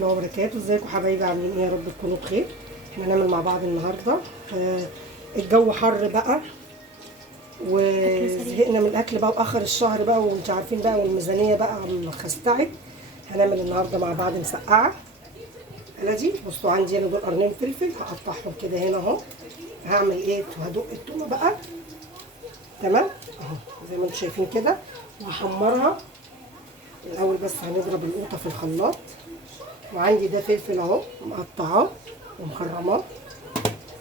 الله وبركاته. ازيكم حبايبي؟ عاملين ايه؟ يا رب تكونوا بخير. احنا هنعمل مع بعض النهارده الجو حر بقى وزهقنا من الاكل بقى، واخر الشهر بقى وانتوا عارفين بقى، والميزانيه بقى خستعت. هنعمل النهارده مع بعض مسقعه بلدي. بصوا عندي انا دول قرنين فلفل، هقطعهم كده هنا اهو. هعمل ايه؟ هدق التومه بقى، تمام اهو زي ما انتم شايفين كده، وهحمرها الاول. بس هنضرب القوطه في الخلاط، وعندي ده فلفل اهو مقطعاه ومخرماه،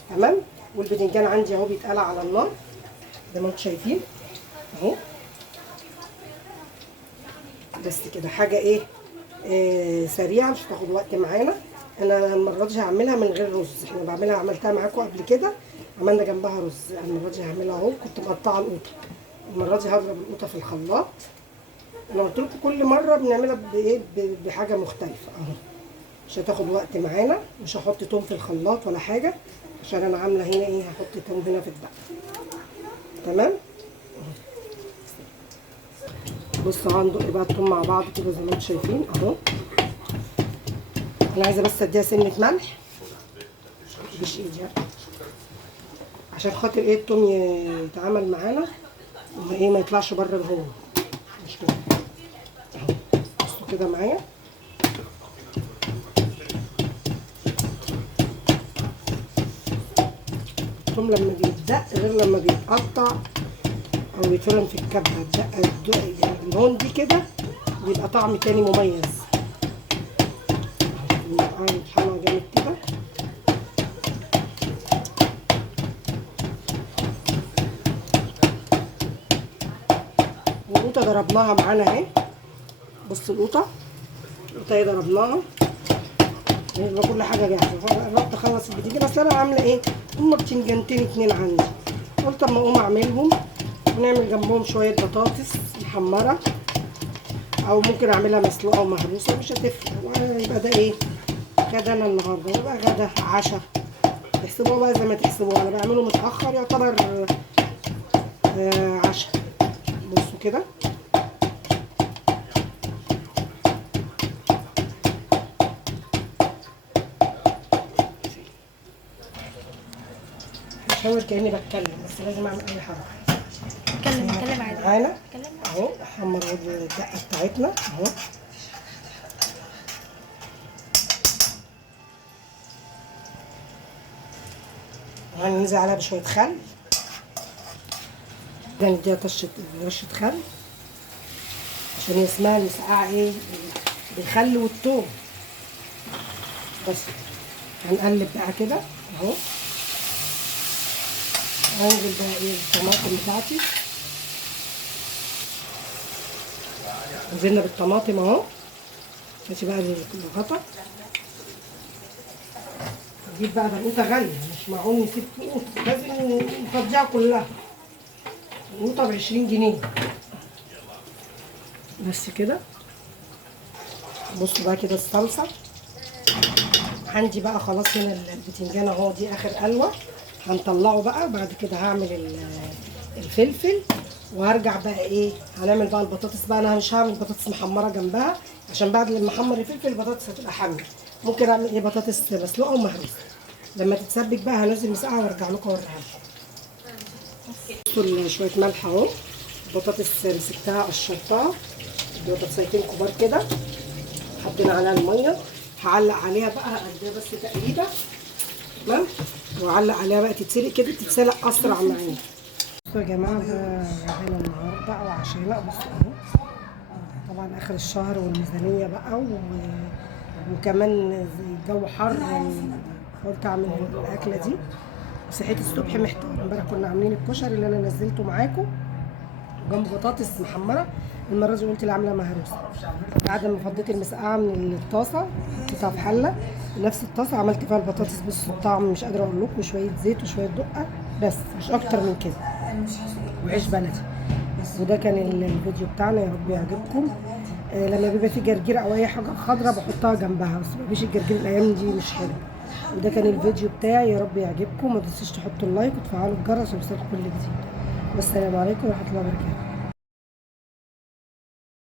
تمام. والبتنجان عندي اهو بيتقلع على النار زي ما انتم شايفين اهو. بس كده حاجه ايه سريعه، مش هتاخد وقت معانا. انا المره دي هعملها من غير رز. احنا بعملها، عملتها معاكم قبل كده، عملنا جنبها رز. المره دي هعملها اهو، كنت مقطعه القوطه. المره دي هضرب القوطه في الخلاط. انا قلت لكم كل مره بنعملها بايه، بحاجه مختلفه اهو. مش هتاخد وقت معانا، مش هحط توم في الخلاط ولا حاجه، عشان انا عامله هنا ايه، هحط توم هنا في الدقه، تمام. بصوا هندق بقى التوم مع بعض كده زي ما انتم شايفين اهو. انا عايزه بس اديها سنه ملح، مش ايدي عشان خاطر ايه التوم يتعامل معانا وايه ما يطلعش بره الهون، مش كده اهو. بصوا كده معايا الثوم لما بيتدق غير لما بيتقطع او يتفرم في الكبه. الدقه يعني اللون دي كده بيبقى طعم تاني مميز. نطحنها جامد كده. والقوطه ضربناها معانا اهي. بصوا القوطه اهي ضربناها، يبقى كل حاجه جاهزه. قربت اخلص البتنجان، بس انا عامله ايه، هما بتنجانتين اتنين عندي، قلت اما اقوم اعملهم ونعمل جنبهم شويه بطاطس محمره، او ممكن اعملها مسلوقه ومهروسه، مش هتفرق. يبقى ده ايه، غدانا النهارده، يبقى غدا عشاء، تحسبوها بقى زي ما تحسبوها. انا بعمله متاخر يعتبر عشاء. بصوا كده بحاول كاني بتكلم، بس لازم اعمل اي حركه. اتكلم عادي معانا اهو. احمر الدقه بتاعتنا اهو. هننزل عليها بشويه خل، ده نديها رشه خل، عشان اسمها المسقعه ايه، بالخل والثوم. بس هنقلب بقى كده اهو. هنزل بقى ايه الطماطم بتاعتي، نزلنا بالطماطم اهو. ماشي بقى الغطا. نجيب بقى القوطه غاليه، مش معقول نسيب قوطه، لازم نفضيها كلها. القوطه ب20 جنيه بس كده. بصوا بقى كده الصلصه عندي بقى خلاص. هنا البتنجان اهو، دي اخر قلوه. هنطلعه بقى بعد كده. هعمل الفلفل وهرجع بقى ايه، هنعمل بقى البطاطس بقى. انا مش هعمل بطاطس محمره جنبها، عشان بعد لما احمر الفلفل البطاطس هتبقى حاميه. ممكن اعمل ايه، بطاطس مسلوقه ومهروسه. لما تتسبك بقى هنزل مسقعه وارجع لكم اوريها لكم. شويه ملح اهو. البطاطس مسكتها قشرتها، بطاطسيتين كبار كده، حطينا عليها الميه. هعلق عليها بقى، اديها بس تقليبه، تمام. وعلق عليها بقى تتسلق كده، تتسلق اسرع معانا. بصوا يا جماعه، ده غدانا النهارده او عشانا. بصوا اهو، طبعا اخر الشهر والميزانيه بقى وكمان الجو حر، قلت اعمل الاكله دي. صحيت الصبح محتار. امبارح كنا عاملين الكشري اللي انا نزلته معاكم جنب بطاطس محمره. المره دي قلت لا، عامله مهروسه. بعد ما فضيت المسقعه من الطاسه حطيتها في حله، نفس الطاسه عملت فيها البطاطس. بصوا الطعم مش قادره اقول لكم، شويه زيت وشويه دقه بس، مش اكتر من كده، وعيش بلدي. وده كان الفيديو بتاعنا، يا رب يعجبكم. لما بيبقى في جرجير او اي حاجه خضراء بحطها جنبها، بس مفيش الجرجير الايام دي مش حلو. وده كان الفيديو بتاعي، يا رب يعجبكم. ما تنسوش تحطوا اللايك وتفعلوا الجرس ويوصلكم كل جديد. والسلام عليكم ورحمه الله وبركاته.